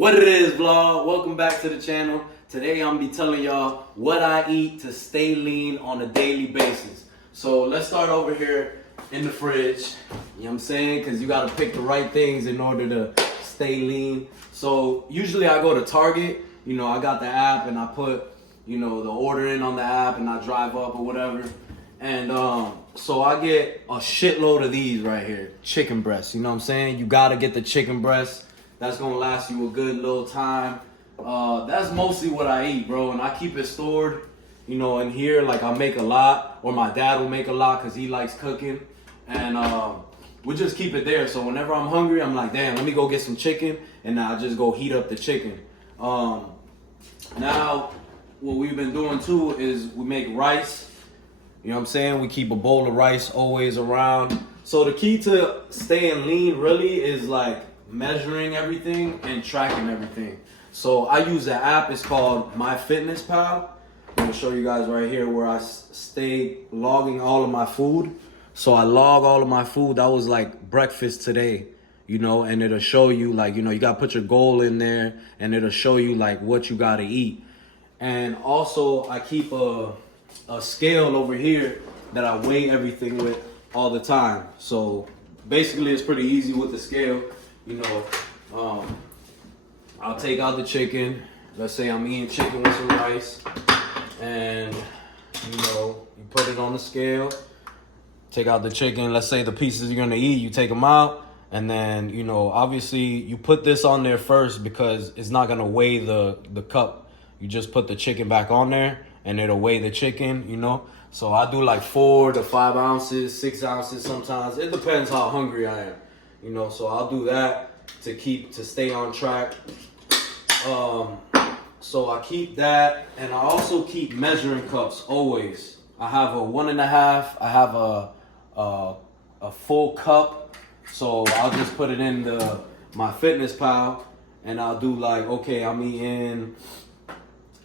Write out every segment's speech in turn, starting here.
What it is, vlog? Welcome back to the channel. Today I'm gonna be telling y'all what I eat to stay lean on a daily basis. So let's start over here in the fridge. You know what I'm saying? Because you gotta pick the right things in order to stay lean. So usually I go to Target. You know, I got the app and I put, you know, the order in on the app and I drive up or whatever. And so I get a shitload of these right here, chicken breasts. You know what I'm saying? You gotta get the chicken breasts. That's gonna last you a good little time. That's mostly what I eat, bro. And I keep it stored, you know, in here. Like I make a lot, or my dad will make a lot because he likes cooking. And we just keep it there. So whenever I'm hungry, I'm like, damn, let me go get some chicken. And I just go heat up the chicken. Now, what we've been doing too is we make rice. You know what I'm saying? We keep a bowl of rice always around. So the key to staying lean really is like measuring everything and tracking everything. So I use an app. It's called MyFitnessPal. I'm gonna show you guys right here where I stay logging all of my food. So I log all of my food. That was like breakfast today, you know, and it'll show you like, you know, you gotta put your goal in there and it'll show you like what you gotta eat. And also I keep a scale over here that I weigh everything with all the time. So basically it's pretty easy with the scale. You know, I'll take out the chicken. Let's say I'm eating chicken with some rice, and you know, you put it on the scale. Take out the chicken. Let's say the pieces you're gonna eat, you take them out, and then you know, obviously you put this on there first because it's not gonna weigh the cup. You just put the chicken back on there, and it'll weigh the chicken. You know, so I do like 4 to 5 ounces, 6 ounces sometimes. It depends how hungry I am. You know, so I'll do that to stay on track. So I keep that, and I also keep measuring cups always. I have a 1.5. I have a full cup. So I'll just put it in the MyFitnessPal, and I'll do like, okay, I'm eating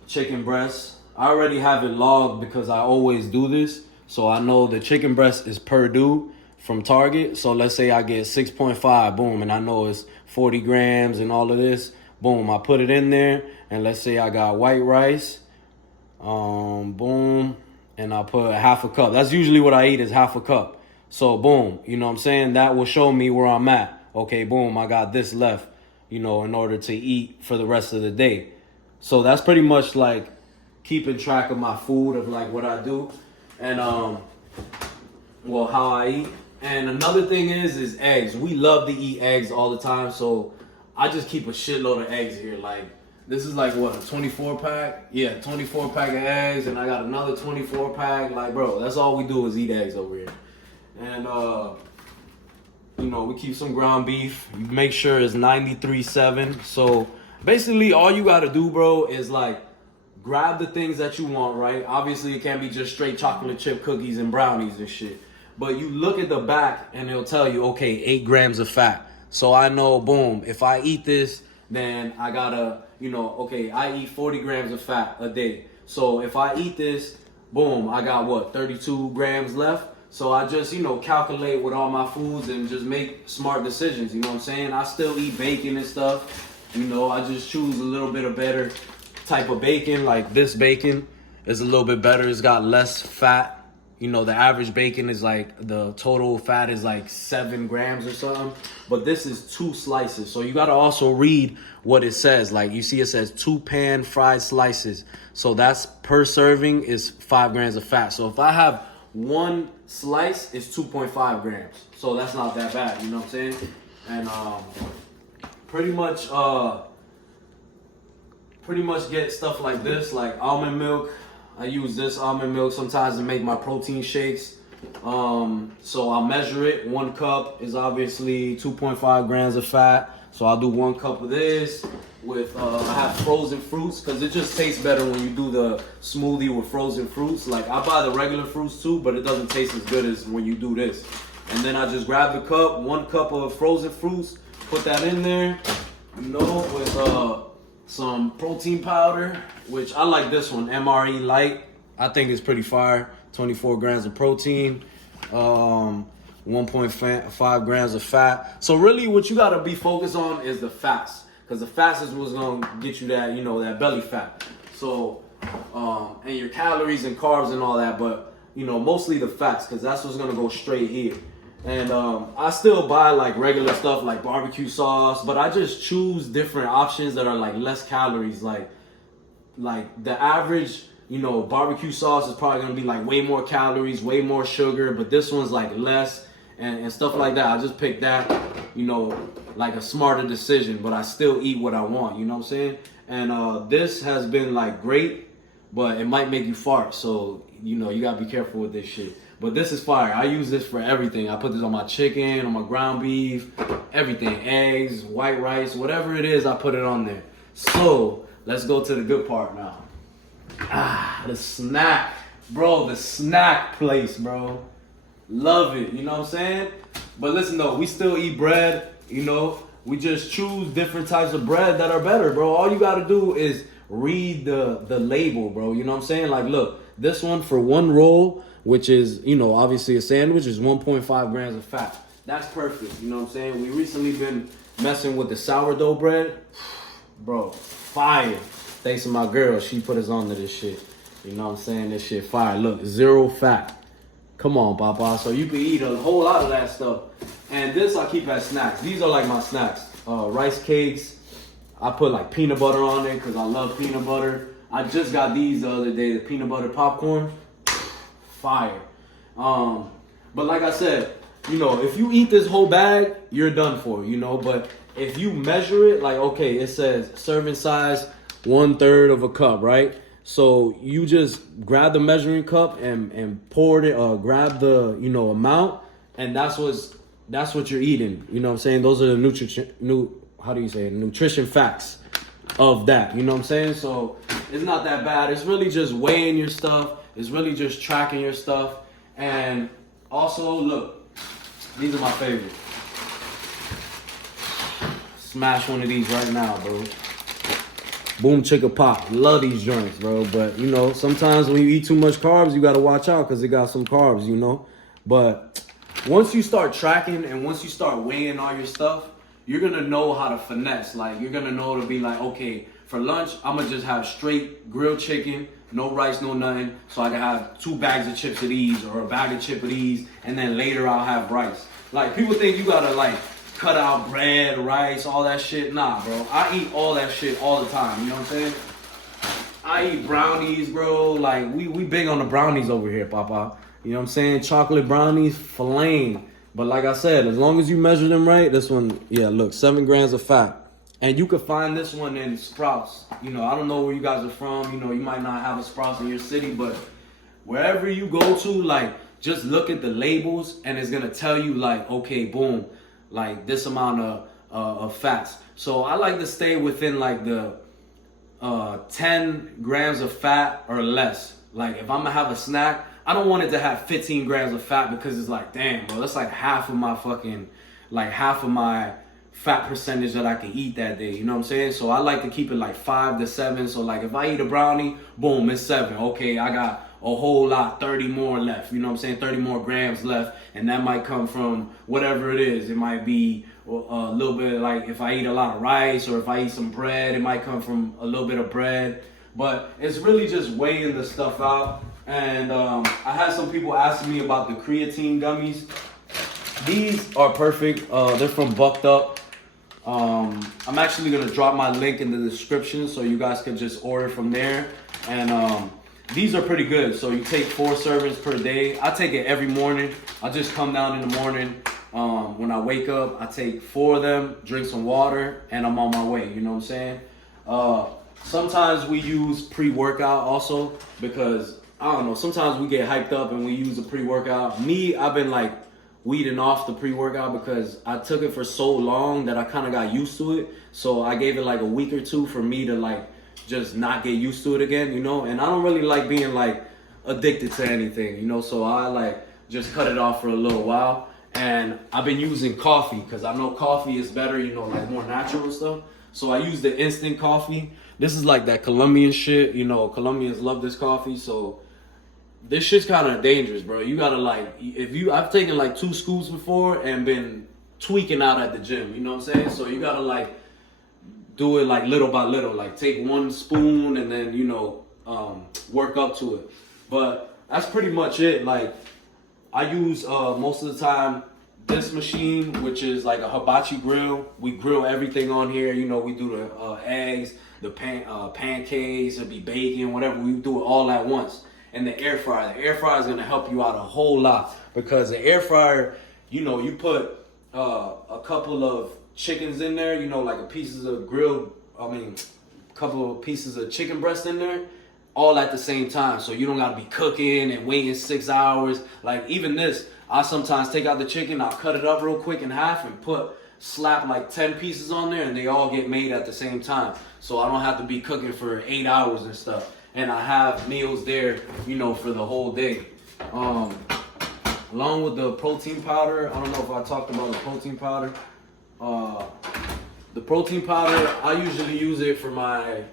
chicken breasts. I already have it logged because I always do this. So I know the chicken breast is per due from Target. So let's say I get 6.5, boom, and I know it's 40 grams and all of this, boom, I put it in there. And let's say I got white rice, boom, and I put half a cup. That's usually what I eat, is half a cup. So boom, you know what I'm saying? That will show me where I'm at. Okay, boom, I got this left, you know, in order to eat for the rest of the day. So that's pretty much like keeping track of my food, of like what I do, and well, how I eat. And another thing is eggs. We love to eat eggs all the time, so I just keep a shitload of eggs here. Like, this is like, what, a 24 pack? Yeah, 24 pack of eggs, and I got another 24 pack. Like, bro, that's all we do is eat eggs over here. And, you know, we keep some ground beef. You make sure it's 93.7. So, basically, all you gotta do, bro, is, like, grab the things that you want, right? Obviously, it can't be just straight chocolate chip cookies and brownies and shit. But you look at the back and it'll tell you, okay, 8 grams of fat. So I know, boom, if I eat this, then I gotta, you know, okay, I eat 40 grams of fat a day. So if I eat this, boom, I got what, 32 grams left? So I just, you know, calculate with all my foods and just make smart decisions, you know what I'm saying? I still eat bacon and stuff. You know, I just choose a little bit of better type of bacon. Like this bacon is a little bit better. It's got less fat. You know, the average bacon is like, the total fat is like 7 grams or something. But this is 2 slices. So you got to also read what it says. Like you see it says 2 pan fried slices. So that's per serving is 5 grams of fat. So if I have 1 slice, it's 2.5 grams. So that's not that bad. You know what I'm saying? And pretty much get stuff like this, like almond milk. I use this almond milk sometimes to make my protein shakes. So I'll measure it. 1 cup is obviously 2.5 grams of fat. So I'll do 1 cup of this with, I have frozen fruits because it just tastes better when you do the smoothie with frozen fruits. Like I buy the regular fruits too, but it doesn't taste as good as when you do this. And then I just grab the cup, 1 cup of frozen fruits, put that in there, you know, with some protein powder, which I like this one, MRE Light. I think it's pretty fire. 24 grams of protein, 1.5 grams of fat. So really what you gotta be focused on is the fats. because the fats is what's gonna get you that, you know, that belly fat. So, and your calories and carbs and all that, but you know, mostly the fats, because that's what's gonna go straight here. And I still buy like regular stuff like barbecue sauce, but I just choose different options that are like less calories. Like the average, you know, barbecue sauce is probably gonna be like way more calories, way more sugar, but this one's like less and stuff like that. I just picked that, you know, like a smarter decision, but I still eat what I want, you know what I'm saying? And this has been like great, but it might make you fart, so you know, you gotta be careful with this shit. But this is fire. I use this for everything. I put this on my chicken, on my ground beef, everything. Eggs, white rice, whatever it is, I put it on there. So, let's go to the good part now. The snack. Bro, the snack place, bro. Love it, you know what I'm saying? But listen though, we still eat bread, you know. We just choose different types of bread that are better, bro. All you gotta do is read the label, bro. You know what I'm saying? Like, look, this one for one roll, which is, you know, obviously a sandwich, is 1.5 grams of fat. That's perfect, you know what I'm saying? We recently been messing with the sourdough bread. Bro, fire. Thanks to my girl, she put us on to this shit. You know what I'm saying? This shit fire. Look, 0 fat. Come on, Papa. So you can eat a whole lot of that stuff. And this I keep as snacks. These are like my snacks. Rice cakes. I put like peanut butter on it because I love peanut butter. I just got these the other day, the peanut butter popcorn. Fire. But like I said, you know, if you eat this whole bag, you're done for, you know. But if you measure it, like, okay, it says serving size 1/3 of a cup, right? So you just grab the measuring cup and pour it, grab the, you know, amount, and that's what you're eating. You know what I'm saying? Those are the nutrition facts of that. You know what I'm saying? So it's not that bad. It's really just weighing your stuff. It's really just tracking your stuff. And also, look, these are my favorite. Smash one of these right now, bro. Boom chicka pop. Love these joints, bro. But, you know, sometimes when you eat too much carbs, you got to watch out because it got some carbs, you know. But once you start tracking and once you start weighing all your stuff, you're going to know how to finesse. Like, you're going to know to be like, okay, for lunch, I'm going to just have straight grilled chicken, no rice, no nothing. So I can have 2 bags of chips of these or a bag of chips of these. And then later I'll have rice. Like, people think you got to, like, cut out bread, rice, all that shit. Nah, bro. I eat all that shit all the time. You know what I'm saying? I eat brownies, bro. Like, we big on the brownies over here, Papa. You know what I'm saying? Chocolate brownies, flame. But like I said, as long as you measure them right, this one, yeah, look, 7 grams of fat. And you can find this one in Sprouts. You know, I don't know where you guys are from. You know, you might not have a Sprouts in your city, but wherever you go to, like, just look at the labels and it's going to tell you, like, okay, boom, like this amount of fats. So I like to stay within like the 10 grams of fat or less. Like if I'm gonna have a snack, I don't want it to have 15 grams of fat because it's like, damn, bro, that's like half of my fat percentage that I can eat that day. You know what I'm saying? So I like to keep it like 5 to 7. So like if I eat a brownie, boom, it's 7. Okay, I got a whole lot, 30 more left. You know what I'm saying? 30 more grams left. And that might come from whatever it is. It might be a little bit like if I eat a lot of rice or if I eat some bread, it might come from a little bit of bread. But it's really just weighing the stuff out. And I had some people asking me about the creatine gummies. These are perfect. They're from Bucked Up. I'm actually going to drop my link in the description so you guys can just order from there. And these are pretty good. So you take 4 servings per day. I take it every morning. I just come down in the morning. When I wake up, I take 4 of them, drink some water, and I'm on my way. You know what I'm saying? Sometimes we use pre-workout also because, I don't know, sometimes we get hyped up and we use a pre-workout. Me, I've been like weeding off the pre-workout because I took it for so long that I kind of got used to it. So I gave it like a week or 2 for me to like just not get used to it again, you know? And I don't really like being like addicted to anything, you know? So I like just cut it off for a little while. And I've been using coffee because I know coffee is better, you know, like more natural and stuff. So I use the instant coffee. This is like that Colombian shit, you know, Colombians love this coffee. So this shit's kind of dangerous, bro. You gotta like, I've taken like 2 scoops before and been tweaking out at the gym, you know what I'm saying? So you gotta like do it like little by little, like take one spoon and then, you know, work up to it. But that's pretty much it. Like, I use most of the time this machine, which is like a hibachi grill. We grill everything on here. You know, we do the eggs, the pancakes, it'll be bacon, whatever. We do it all at once. And the air fryer. The air fryer is gonna help you out a whole lot, because the air fryer, you know, you put a couple of chickens in there, you know, like a couple of pieces of chicken breast in there, all at the same time. So you don't gotta be cooking and waiting 6 hours. Like even this, I sometimes take out the chicken, I'll cut it up real quick in half and slap like 10 pieces on there, and they all get made at the same time. So I don't have to be cooking for 8 hours and stuff. And I have meals there, you know, for the whole day. Along with the protein powder, I don't know if I talked about the protein powder. The protein powder, I usually use it for my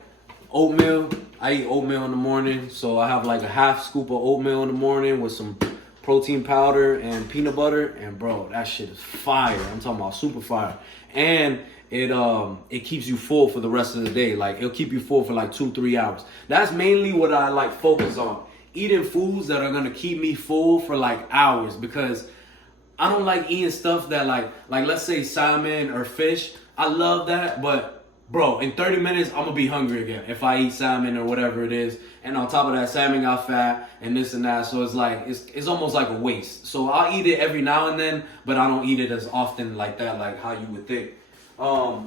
oatmeal. I eat oatmeal in the morning, so I have like a half scoop of oatmeal in the morning with some protein powder and peanut butter, and bro, that shit is fire. I'm talking about super fire. And it keeps you full for the rest of the day. Like, it'll keep you full for like 2-3 hours. That's mainly what I like focus on. Eating foods that are gonna keep me full for like hours, because I don't like eating stuff that like let's say salmon or fish. I love that, but bro, in 30 minutes, I'm gonna be hungry again if I eat salmon or whatever it is. And on top of that, salmon got fat and this and that. So it's like, it's almost like a waste. So I'll eat it every now and then, but I don't eat it as often like that, like how you would think.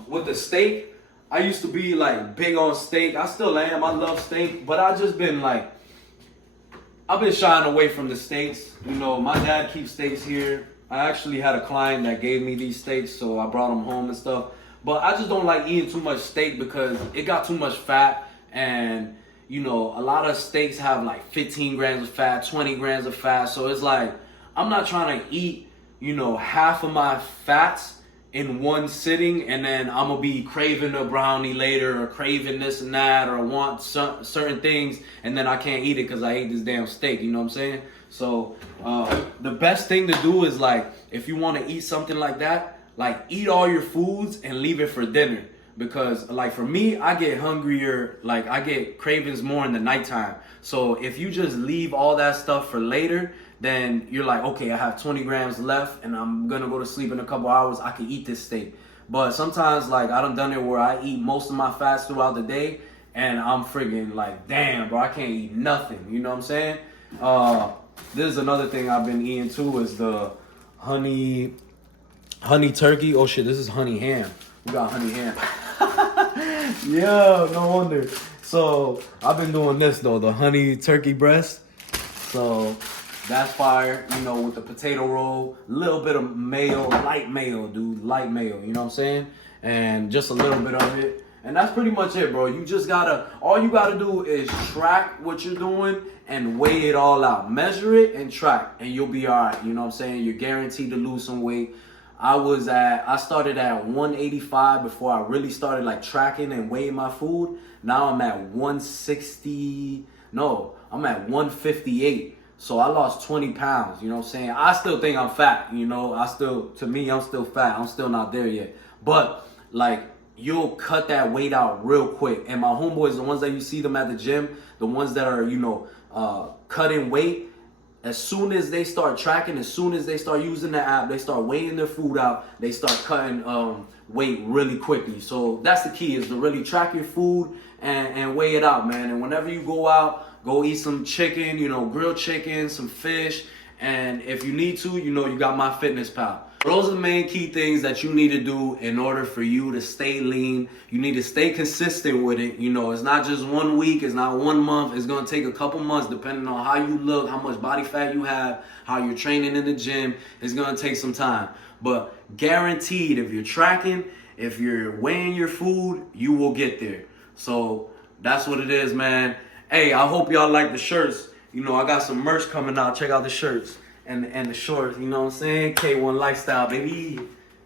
With the steak, I used to be like big on steak. I still am, I love steak, but I've been shying away from the steaks. You know, my dad keeps steaks here. I actually had a client that gave me these steaks, so I brought them home and stuff. But I just don't like eating too much steak because it got too much fat. And, you know, a lot of steaks have like 15 grams of fat, 20 grams of fat. So it's like, I'm not trying to eat, you know, half of my fats in one sitting, and then I'm gonna be craving a brownie later, or craving this and that, or want certain things, and then I can't eat it because I ate this damn steak. You know what I'm saying? So the best thing to do is, like, if you want to eat something like that, like, eat all your foods and leave it for dinner. Because, like, for me, I get hungrier, like, I get cravings more in the nighttime. So if you just leave all that stuff for later, then you're like, okay, I have 20 grams left and I'm gonna go to sleep in a couple hours, I can eat this steak. But sometimes, like, I done it where I eat most of my fats throughout the day, and I'm friggin' like, damn, bro, I can't eat nothing. You know what I'm saying? This is another thing I've been eating too, is the honey turkey. Oh shit, this is honey ham. We got honey ham. Yeah, no wonder. So I've been doing this though, the honey turkey breast. So that's fire, you know, with the potato roll, a little bit of mayo, light mayo, dude, light mayo, you know what I'm saying? And just a little bit of it. And that's pretty much it, bro. You just gotta, all you gotta do is track what you're doing and weigh it all out. Measure it and track, and you'll be all right, you know what I'm saying? You're guaranteed to lose some weight. I started at 185 before I really started like tracking and weighing my food. Now I'm at 158. So I lost 20 pounds, you know what I'm saying? I still think I'm fat, you know? To me, I'm still fat. I'm still not there yet. But, like, you'll cut that weight out real quick. And my homeboys, the ones that you see them at the gym, the ones that are, you know, cutting weight, as soon as they start tracking, as soon as they start using the app, they start weighing their food out, they start cutting weight really quickly. So that's the key, is to really track your food and weigh it out, man. And whenever you go out, go eat some chicken, you know, grilled chicken, some fish. And if you need to, you know, you got my fitness pal. Those are the main key things that you need to do in order for you to stay lean. You need to stay consistent with it. You know, it's not just 1 week, it's not 1 month. It's going to take a couple months depending on how you look, how much body fat you have, how you're training in the gym. It's going to take some time. But guaranteed, if you're tracking, if you're weighing your food, you will get there. So that's what it is, man. Hey, I hope y'all like the shirts. You know, I got some merch coming out. Check out the shirts and the shorts. You know what I'm saying? K1 Lifestyle, baby.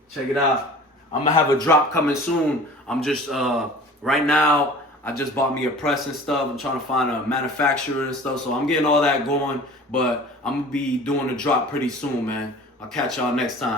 Check it out. I'm going to have a drop coming soon. I'm just, right now, I just bought me a press and stuff. I'm trying to find a manufacturer and stuff. So I'm getting all that going. But I'm going to be doing a drop pretty soon, man. I'll catch y'all next time.